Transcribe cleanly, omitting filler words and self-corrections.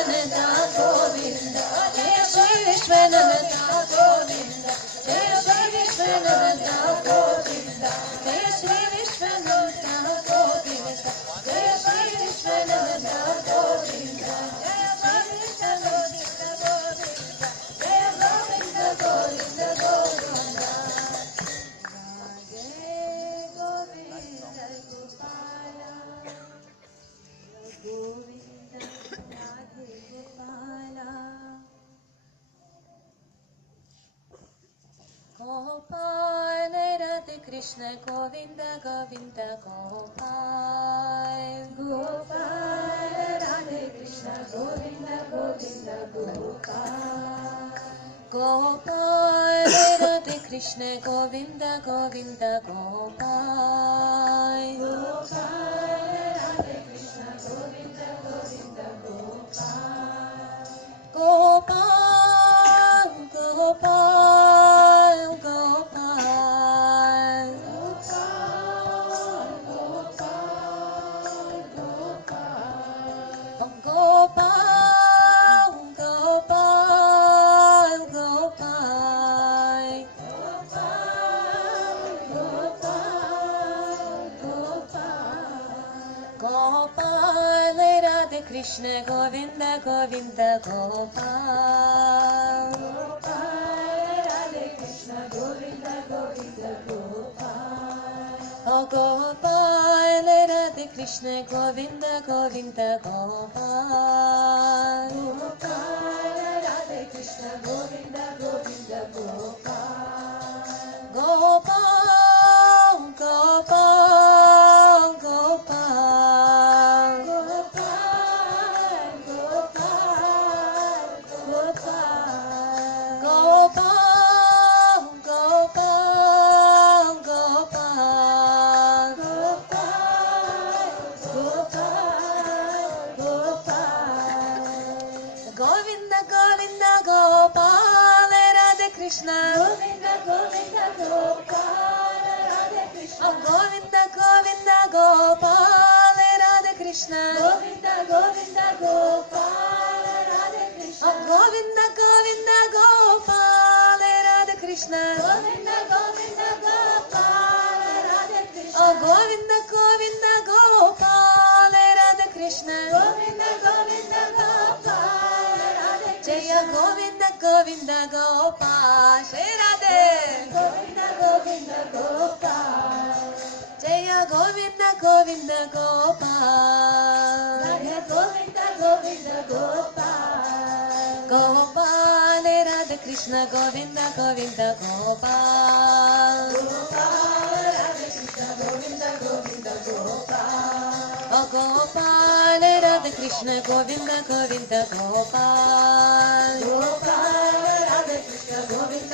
Vishwanatha Govinda, Jai Shri Vishwanatha Govinda, Jai Shri Vishwanatha Govinda, Jai Shri Vishwanatha Govinda, Jai Shri Vishwanatha Govinda, Jai Shri Vishwanatha Govinda, Jai Govinda Govinda Govinda. Govinda Radhe Gopala, Gopal Radhe Krishna Govinda Govinda Gopal, Gopal Radhe Krishna Govinda Govinda Gopal, Gopal Radhe Krishna Govinda Govinda Gopal, Gopal Radhe Krishna Govinda Govinda Gopal, Gopal, Gopal, Gopal, Gopal, Gopal, Gopal, Gopal, Gopal, Gopal, Radhe Krishna Govinda Govinda Gopal, Gopal, Radhe Krishna Govinda Govinda Gopal, Oh Gopal, Radhe Krishna Govinda Govinda Gopal, Gopal, Radhe Krishna Govinda Govinda Gopal, Gopal, Gopal, Gopal, Gopal, Gopal, Gopal, Gopal, Gopal, Gopal, Gopal, Govinda, Govinda, Gopal, Radhe Krishna, Govinda, Govinda, Gopal, Radhe Krishna, Oh Govinda, Govinda, Gopal, Radhe Krishna, Govinda, Govinda, Gopal, Radhe Krishna, Oh Govinda, Govinda, Gopal, Radhe Krishna, Govinda, Govinda, Gopal, Radhe Krishna, Oh Govinda, Govinda, Gopal, Radhe Krishna, Govinda, Govinda, Gopal, Radhe Krishna, Jaya Govinda, Govinda, Gopal, Shri Radhe, Govinda, Govinda, Gopal, Jaya Govinda, Govinda, Gopal, Jaya Govinda, Govinda, Gopal, Gopal, Radhe Krishna, Govinda, Govinda, Gopal, Gopal, Radhe Krishna, Govinda, Govinda, Gopal, Oh Gopal, Radhe Krishna, Govinda, Govinda, Gopal, Gopal, Radhe Krishna, Govinda,